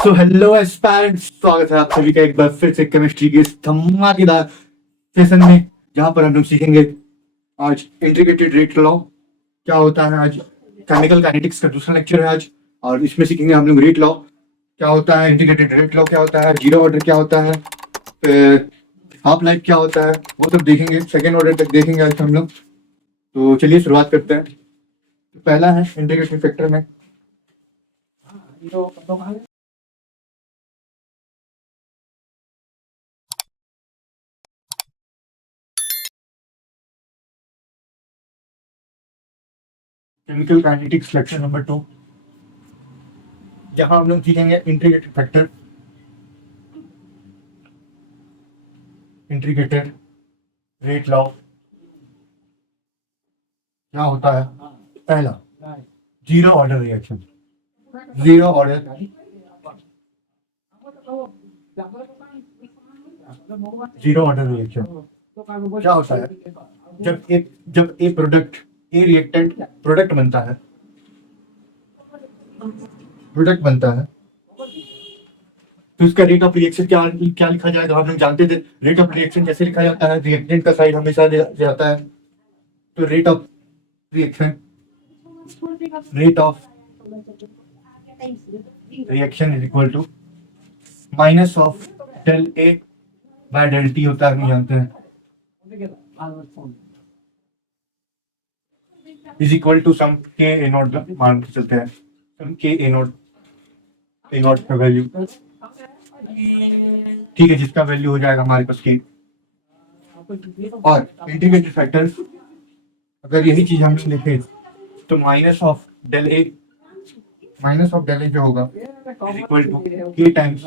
So hello aspirants, स्वागत है आप सभी का एक बार फिर से केमिस्ट्री के इस धमाकेदार सेशन में, जहां पर हम लोग सीखेंगे आज इंटीग्रेटेड रेट लॉ क्या होता है। आज केमिकल काइनेटिक्स का दूसरा लेक्चर है आज, और इसमें सीखेंगे हम लोग रेट लॉ क्या होता है, इंटीग्रेटेड रेट लॉ क्या होता है, जीरो ऑर्डर क्या होता है, फिर हाफ लाइफ क्या होता है, वो सब देखेंगे। सेकेंड ऑर्डर तक देखेंगे आज हम लोग। तो चलिए शुरुआत करते हैं। तो पहला है इंटीग्रेटेड फैक्टर में केमिकल काइनेटिक्स लेक्चर नंबर 2, जहां हम लोग सीखेंगे integrated factor, integrated rate law क्या होता है। पहला, zero order reaction. Zero order zero order reaction क्या होता है। जब ए प्रोडक्ट, ए रिएक्टेंट प्रोडक्ट बनता है तो उसका रेट ऑफ रिएक्शन क्या क्या लिखा जाएगा। हम लोग जानते थे रेट ऑफ रिएक्शन कैसे लिखा जाता है, रिएक्टेंट का साइड हमेशा दे आता है। तो rate of reaction is equal to minus of del A by del T होता है, हम जानते हैं। इज इक्वल टू सम के ए नॉट मान के चलते हैं, सम के ए नॉट का वैल्यू, ठीक है, जिसका वैल्यू हो जाएगा हमारे पास के। और इंटीग्रेटेड फैक्टर्स, अगर यही चीज हम लिखे तो माइनस ऑफ डेल ए जो होगा is equal to K times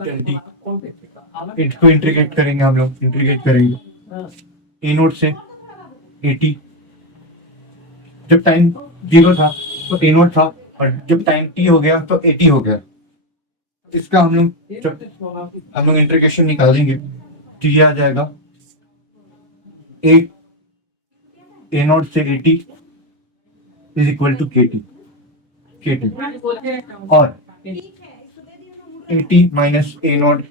del T. इसको इंटीग्रेट करेंगे, हम लोग इंटीग्रेट करेंगे ए नोट से ए टी। जब टाइम जीरो था तो ए नोट था, और जब टाइम टी हो गया तो ए टी हो गया। इसका हम लोग इंटीग्रेशन निकालेंगे तो ये आ जाएगा ए नोट से A T is equal to K T, और A T minus A naught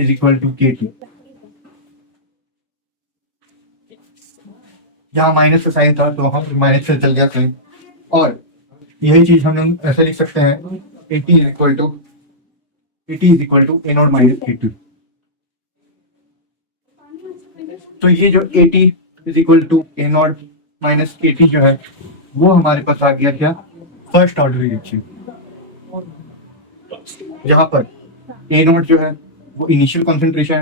is equal to K T. यहाँ माइनस का साइन था तो हम माइनस से चल गया साइन, और यही चीज हम लोग ऐसे लिख सकते हैं A T is equal to A naught minus K T. तो ये जो A T is equal to A naught minus K T जो है वो हमारे पास आ गया क्या, फर्स्ट ऑर्डर रिएक्शन। जहां पर ए नॉट जो है वो इनिशियल कॉन्सेंट्रेशन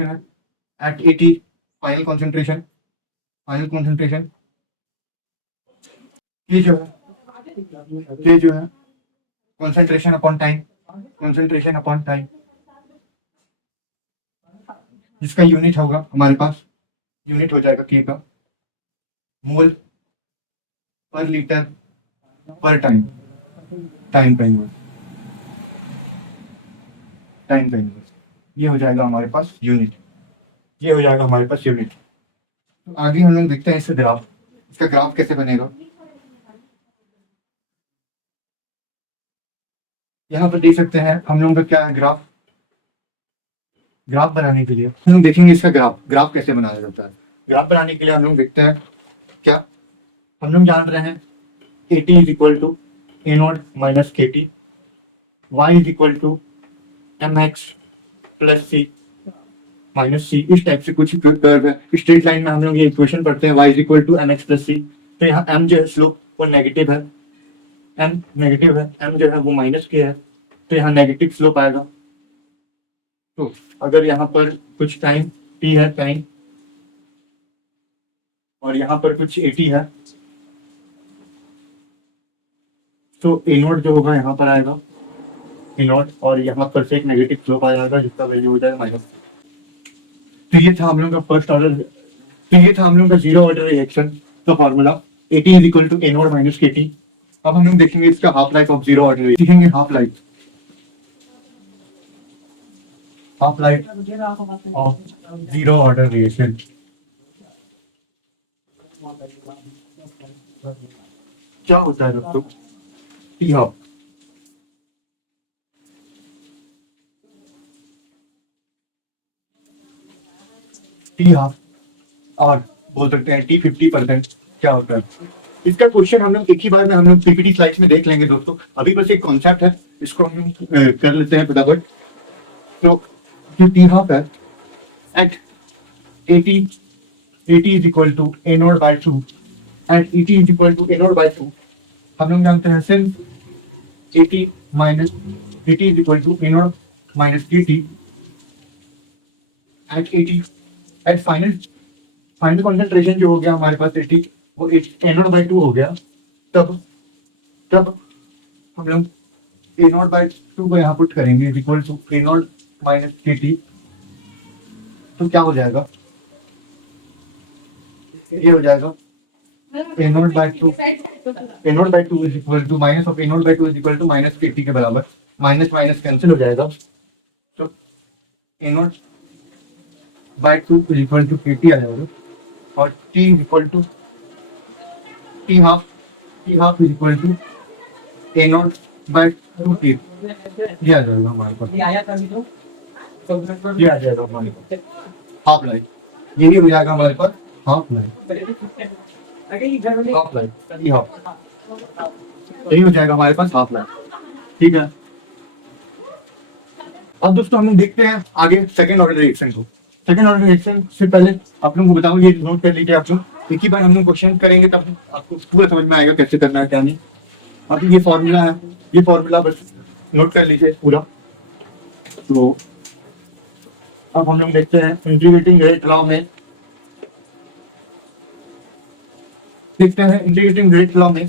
है at A T, final concentration. ये जो है कॉन्सेंट्रेशन अपॉन टाइम, जिसका यूनिट होगा हमारे पास, यूनिट हो जाएगा के का, मोल पर लीटर पर टाइम का यूनिट, ये हो जाएगा हमारे पास यूनिट। तो आगे हम लोग देखते हैं इसका ग्राफ कैसे बनेगा। यहाँ पर देख सकते हैं हम लोगों का क्या है, ग्राफ बनाने के लिए हम लोग देखेंगे इसका ग्राफ कैसे बनाया जाता है। ग्राफ बनाने के लिए हम लोग देखते हैं क्या, हम लोग जान रहे हैं A T is equal to A naught minus K T, Y is equal to M X plus C minus C. इस टाइप से कुछ कर्व है, स्ट्रेट लाइन में हम लोग ये इक्वेशन पढ़ते हैं, Y is equal to M X plus C. तो यहाँ एम जो है स्लोप वो नेगेटिव है, एम जो है वो माइनस के है, तो यहाँ नेगेटिव स्लोप आएगा। तो अगर यहाँ पर कुछ टाइम टी है टाइम, और यहाँ पर कुछ ए टी है, तो ए नोट जो होगा यहाँ पर आएगा ए नोट, और यहाँ पर से एक नेगेटिव स्लोप आ जाएगा जिसका वैल्यू हो जाएगा माइनस। तो ये था हम लोग का जीरो ऑर्डर रिएक्शन का formula, A T is equal to A naught minus K T. अब हम लोग देखेंगे इसका half life of zero order, सीखेंगे half life of zero order reaction. क्या होता है दोस्तों, टी हाफ और बोल सकते हैं T50% क्या होता है। इसका क्वेश्चन हम लोग एक ही बार में हम लोग पीपीटी स्लाइड्स में देख लेंगे दोस्तों। अभी बस एक कॉन्सेप्ट है, इसको हम लोग कर लेते हैं फटाफट। तो जो टी हाफ है at 80 80 is equal to A naught by 2 and 80 is equal to A naught by 2 हम लोग जानते हैं since 80 minus 80 is equal to A naught minus 80 at 80 at final concentration जो हो गया हमारे पास 80 वो ए नॉट बाई 2 हो गया। तब तब हम लोग ए नॉट बाई 2 को यहाँ पुट करेंगे is equal to A naught minus 80। तो क्या हो जाएगा, ये हो जाएगा A naught by 2 is equal to minus of A naught by 2 is equal to minus 80 के बराबर। माइनस माइनस कैंसिल हो जाएगा। तो A naught by 2 is equal to 80 आ जाएगा और t is equal to T half is equal to A naught by 2t। ये आ जाएगा हमारे पास, ये आ जाएगा हमारे पास हाफ लाइफ। ये भी हो जाएगा हमारे पास हाफ लाइफ, यही हो जाएगा हमारे पास हाफ लाइफ। ठीक है, अब दोस्तों हम लोग देखते हैं आगे सेकेंड ऑर्डर रिएक्शन को। सेकेंड ऑर्डर रिएक्शन से पहले आप लोगों को बताऊं, ये नोट कर लीजिए आप लोग। एक ही बार हम लोग क्वेश्चन करेंगे तब आपको पूरा समझ में आएगा कैसे करना है क्या नहीं। अभी ये फॉर्मूला है, ये फॉर्मूला बस नोट कर लीजिए पूरा। तो अब हम लोग देखते हैं इंटीग्रेटिंग रेट लॉ में, देखते हैं इंटीग्रेटिंग रेट लॉ में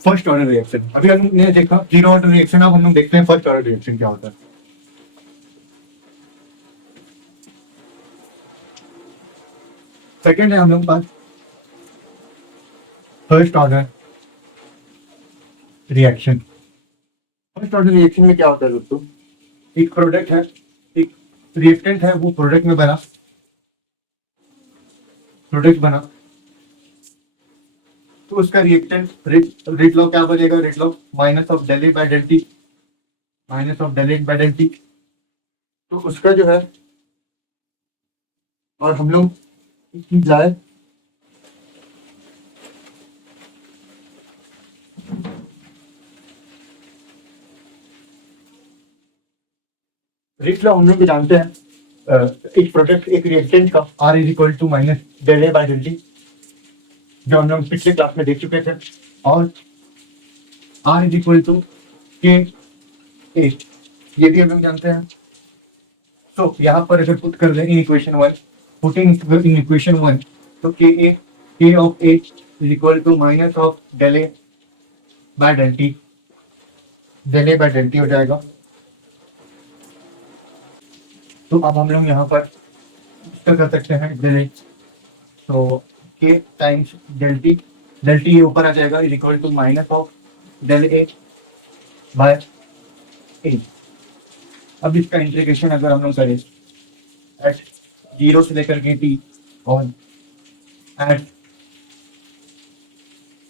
फर्स्ट ऑर्डर रिएक्शन। अभी हम लोग ने देखा जीरो ऑर्डर रिएक्शन, अब हम लोग देखते हैं फर्स्ट ऑर्डर रिएक्शन क्या होता है। सेकेंड है हम लोग पास first order reaction. First order reaction में क्या होता है दोस्तों, एक प्रोडक्ट है, एक रिएक्टेंट है, वो प्रोडक्ट में बना, तो उसका रिएक्टेंट रेट लॉ क्या बनेगा, rate law minus of del A by del T, तो उसका जो है, और हम लोग की जाए रेट लॉ हम लोग भी जानते हैं, एक प्रोडक्ट एक रिएक्टेंट का R is equal to minus del A by del T, जो हम लोग पिछले क्लास में देख चुके थे, और R इज इक्वल टू के ए, ये भी हम लोग जानते हैं। तो यहाँ पर अगर पुट कर दें in equation 1, putting in equation 1, तो K of A is equal to minus of del A by del T, हो जाएगा। तो अब हम लोग यहाँ पर इसका कर सकते हैं डेल ए, तो के टाइम्स डेल टी ऊपर आ जाएगा is equal to minus of del A by A. अब इसका इंटीग्रेशन अगर हम लोग करें एट 0 से लेकर के टी और एट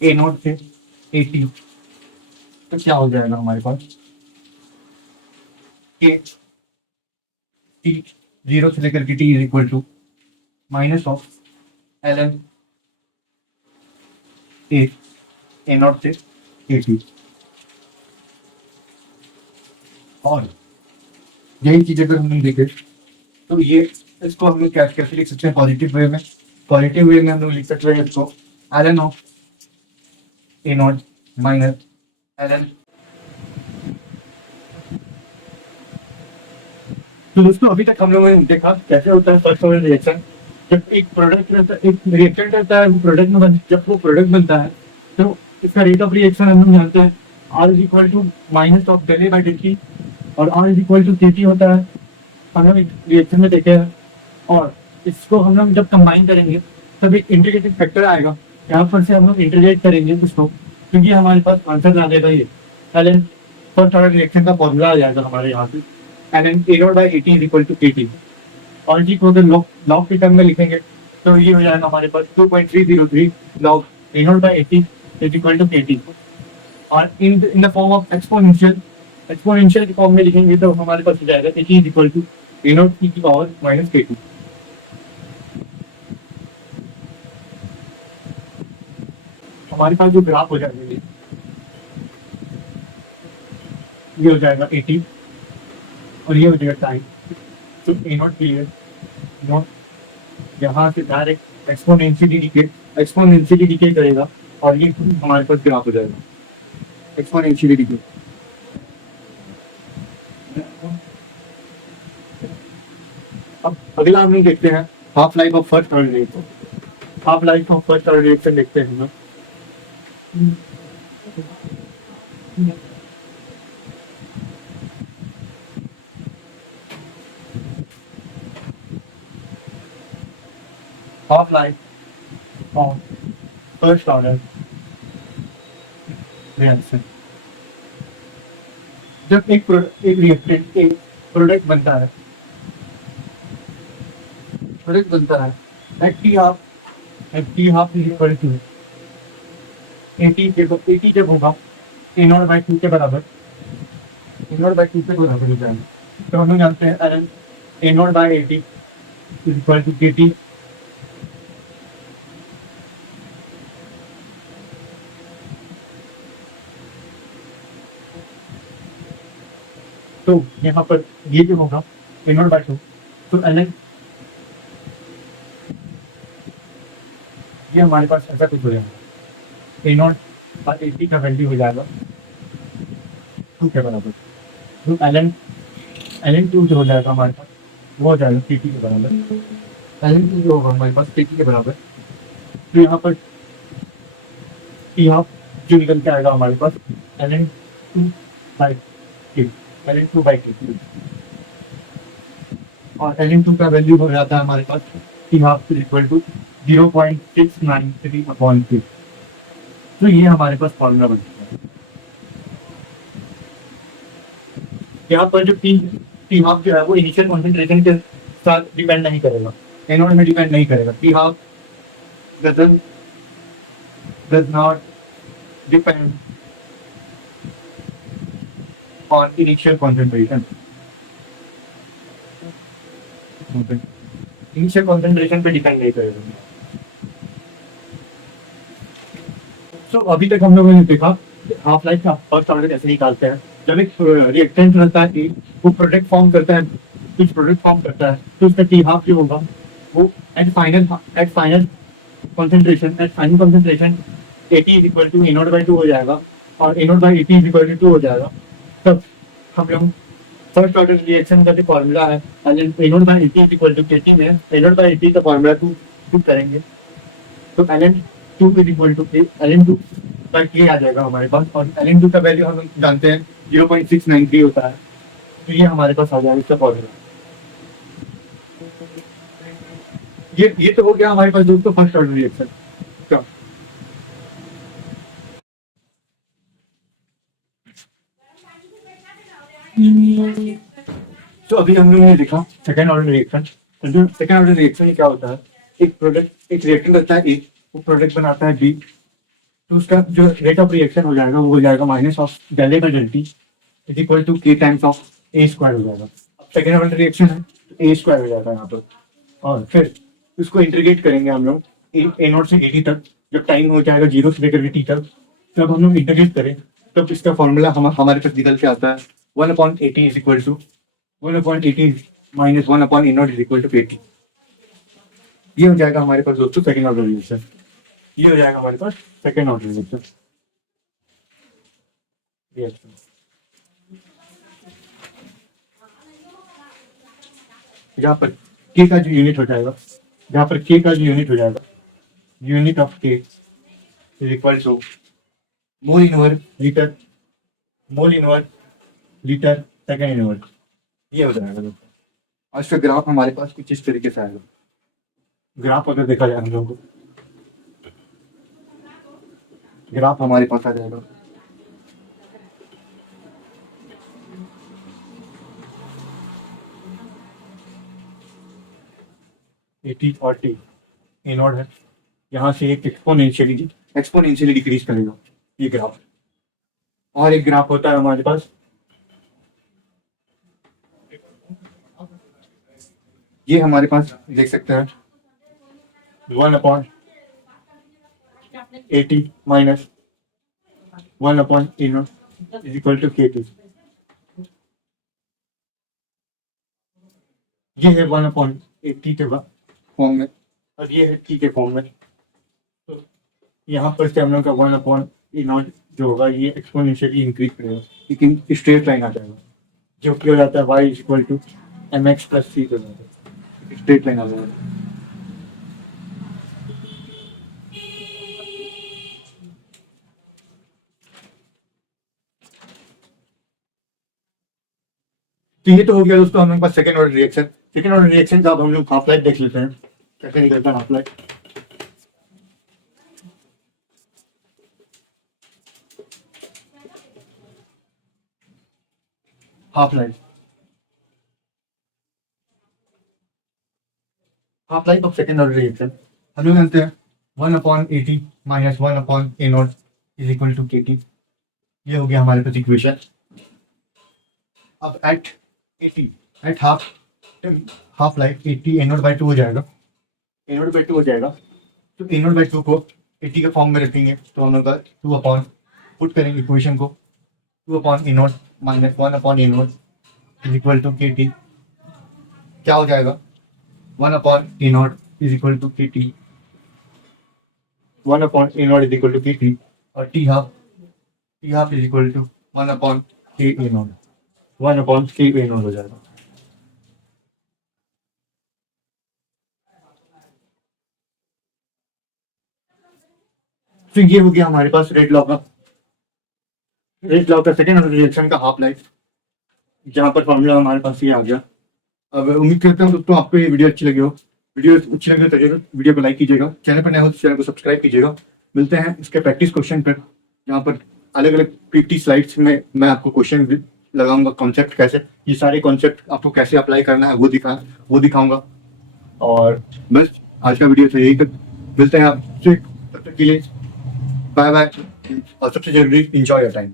ए नॉट से ए टी, तो क्या हो जाएगा हमारे पास, के टी 0 से लेकर K T is equal to minus of L N A naught से ए टी। और यही चीज अगर हम देखें तो ये इसको हम लोग कैसे लिख सकते हैं पॉजिटिव वे में, हम लोग लिख सकते हैं इसको L N of A naught minus L N. तो दोस्तों अभी तक हम लोगों ने देखा कैसे होता है फर्स्ट ऑर्डर रिएक्शन। जब एक प्रोडक्ट रहता है, एक रिएक्टेंट रहता है, प्रोडक्ट में जब वो प्रोडक्ट बनता है तो इसका रेट ऑफ रिएक्शन हम लोग जानते हैं R is equal to minus of del A by del T, और R is equal to T होता है, हम लोग रिएक्शन में देखे हैं। और इसको हम लोग जब कंबाइन करेंगे तब एक इंटीग्रेटिंग फैक्टर आएगा, यहाँ पर से हम लोग इंटीग्रेट करेंगे उसको, क्योंकि हमारे पास आंसर आ जाएगा ये L N first order reaction का फॉर्मूला आ जाएगा हमारे यहाँ से, L N A naught by 80 is equal to K T. और जी को अगर लॉग के टर्म में लिखेंगे तो ये हो जाएगा हमारे पास 2.303 log A naught by 80 is equal to K T. और in the form of exponential, exponential के फॉर्म में लिखेंगे तो हमारे पास हो जाएगा H is equal to A naught T की पावर माइनस के टू। हमारे पास जो ग्राफ हो जाएगा ये हो जाएगा 80 और ये हो जाएगा टाइम। तो ए नॉट क्लियर नॉट यहाँ से डायरेक्ट एक्सपोनेंशियली डिके करेगा और ये हमारे पास ग्राफ हो जाएगा एक्सपोनेंशियली डिके। अब अगला हम लोग देखते हैं half life of first order reaction. Half life of first order reaction देखते हैं हम। Half life of first order reaction, जब एक रिएक्टेंट एक प्रोडक्ट बनता है at T half is equal to 80 जब होगा ए नॉट बाई 2 के बराबर, ए नॉट बाई 2 के बराबर हो जाएगा। तो हम लोग जानते हैं A naught by 80 is equal to K T. तो यहाँ पर ये जो होगा ए नॉट बाई 2, तो एन ये हमारे पास ऐसा कुछ हो जाएगा ए नॉट बाई 80 का वैल्यू हो जाएगा 2 के बराबर। तो एन 2 जो हो जाएगा हमारे पास वो हो जाएगा के टी के बराबर। एन 2 जो होगा हमारे पास के टी के बराबर। तो यहाँ पर टी हाफ जो निकल के आएगा हमारे पास एन 2 बाई के एन 2 बाई के, और एन 2 का वैल्यू हो जाता है हमारे पास T half equal to 0.693 upon 2। तो ये हमारे पास फॉर्मूला बनता है। यहाँ पर जो टी हाफ जो है वो इनिशियल कॉन्सेंट्रेशन के साथ डिपेंड नहीं करेगा, एनोड में डिपेंड नहीं करेगा। T half does not depend on initial concentration. Initial concentration पे डिपेंड नहीं करेगा। तो अभी तक हम लोगों ने देखा हाफ लाइफ का फर्स्ट ऑर्डर कैसे निकालते हैं। जब एक रिएक्टेंट रहता है वो प्रोडक्ट फॉर्म करता है, कुछ प्रोडक्ट फॉर्म करता है, तो उसका टी हाफ जो होगा वो at final concentration 80 is equal to A naught by 2 हो जाएगा, और A naught by 80 is equal to 2 हो जाएगा। तब हम लोग फर्स्ट ऑर्डर रिएक्शन का जो फॉर्मूला है A naught by 80 is equal to K T में ए नॉट बाई 80 का फॉर्मूला टू करेंगे तो L 2 is equal to L 2 तक ये आ जाएगा हमारे पास, और एल 2 का वैल्यू हम जानते हैं 0.693 होता है। तो ये हमारे पास आ जाएगा इसका फॉर्मूला। ये तो हो गया हमारे पास दोस्तों फर्स्ट ऑर्डर रिएक्शन का। तो अभी हम लोगों ने देखा सेकेंड ऑर्डर रिएक्शन। जो सेकेंड ऑर्डर रिएक्शन क्या होता है, एक रिएक्टेंट रहता है ए, वो प्रोडक्ट बनाता है बी, तो उसका जो रेट ऑफ रिएक्शन हो जाएगा वो हो जाएगा minus of del A by del T is equal to K times of A square हो जाएगा। सेकेंड ऑर्डर रिएक्शन है तो ए स्क्वायर हो जाता है यहाँ पर, और फिर उसको इंटीग्रेट करेंगे हम लोग ए नॉट से 80 तक। जब टाइम हो जाएगा 0 से लेकर टी तक, जब हम लोग इंटीग्रेट करें तब इसका फॉर्मूला हमारे पास निकल के आता है 1/80 is equal to 1/80 minus 1 A naught is equal to K T. ये हो जाएगा हमारे पास दोस्तों सेकेंड ऑर्डर रिएक्शन। ये हो जाएगा हमारे पास सेकेंड ऑर्डर रिएक्शन। यहाँ पर के का जो यूनिट हो जाएगा, unit of K is equal to mole inverse litre second inverse. ये हो जाएगा दोस्तों। और इसका ग्राफ हमारे पास कुछ इस तरीके से आएगा। ग्राफ अगर देखा जाए हम लोगों को, ग्राफ हमारे पास आ जाएगा एटी 40 ए नॉट है, यहाँ से एक एक्सपोनेंशियली डिक्रीज करेगा ये ग्राफ। और एक ग्राफ होता है हमारे पास, ये हमारे पास देख सकते हैं 1/80 minus 1/A0 is equal to K2। ये है 1/80 के फॉर्म में और ये है T के फॉर्म में। तो यहाँ पर से हम लोग का 1/A0 जो होगा ये एक्सपोनेंशियली इंक्रीज करेगा, लेकिन स्ट्रेट लाइन आ जाएगा जो कि हो जाता है y is equal to mx plus c हो जाता है, स्ट्रेट लाइन आ जाएगा। तो ये तो हो गया दोस्तों हम लोग पास second order reaction. Second order reaction का अब हम लोग हाफ लाइफ देख लेते हैं, कैसे निकलता है half life. Half life half life of second order reaction हम लोग जानते हैं 1/80 minus 1/A0 is equal to KT। ये हो गया हमारे पास इक्वेशन। अब at 80 at half life 80 A0/2 हो जाएगा, A0/2 हो जाएगा। तो A0/2 को 80 के फॉर्म में रखेंगे तो हम लोग 2 पुट करेंगे इक्वेशन को, 2/A0 minus 1/A0 is equal to KT। क्या हो जाएगा 1/A0 is equal to KT, 1/A0 is equal to KT और T half is equal to 1/KA0, 1/KA0 हो जाएगा। तो ये हो गया हमारे पास रेड लॉ का सेकेंड ऑर्डर रिएक्शन का हाफ लाइफ, जहाँ पर फॉर्मूला हमारे पास ये आ गया। अब उम्मीद करता हूँ दोस्तों आपको ये वीडियो अच्छी लगी हो। वीडियो अच्छी लगे तो वीडियो को लाइक कीजिएगा, चैनल पर नए हो तो चैनल को सब्सक्राइब कीजिएगा। मिलते हैं इसके प्रैक्टिस क्वेश्चन पर, जहाँ पर अलग अलग पीटी स्लाइड्स में मैं आपको क्वेश्चन लगाऊंगा, कॉन्सेप्ट कैसे, ये सारे कॉन्सेप्ट आपको कैसे अप्लाई करना है वो दिखाऊंगा। और बस आज का वीडियो तो यही तक, मिलते हैं आपसे, तब तक के लिए बाय बाय और सबसे जरूरी इंजॉय योर टाइम।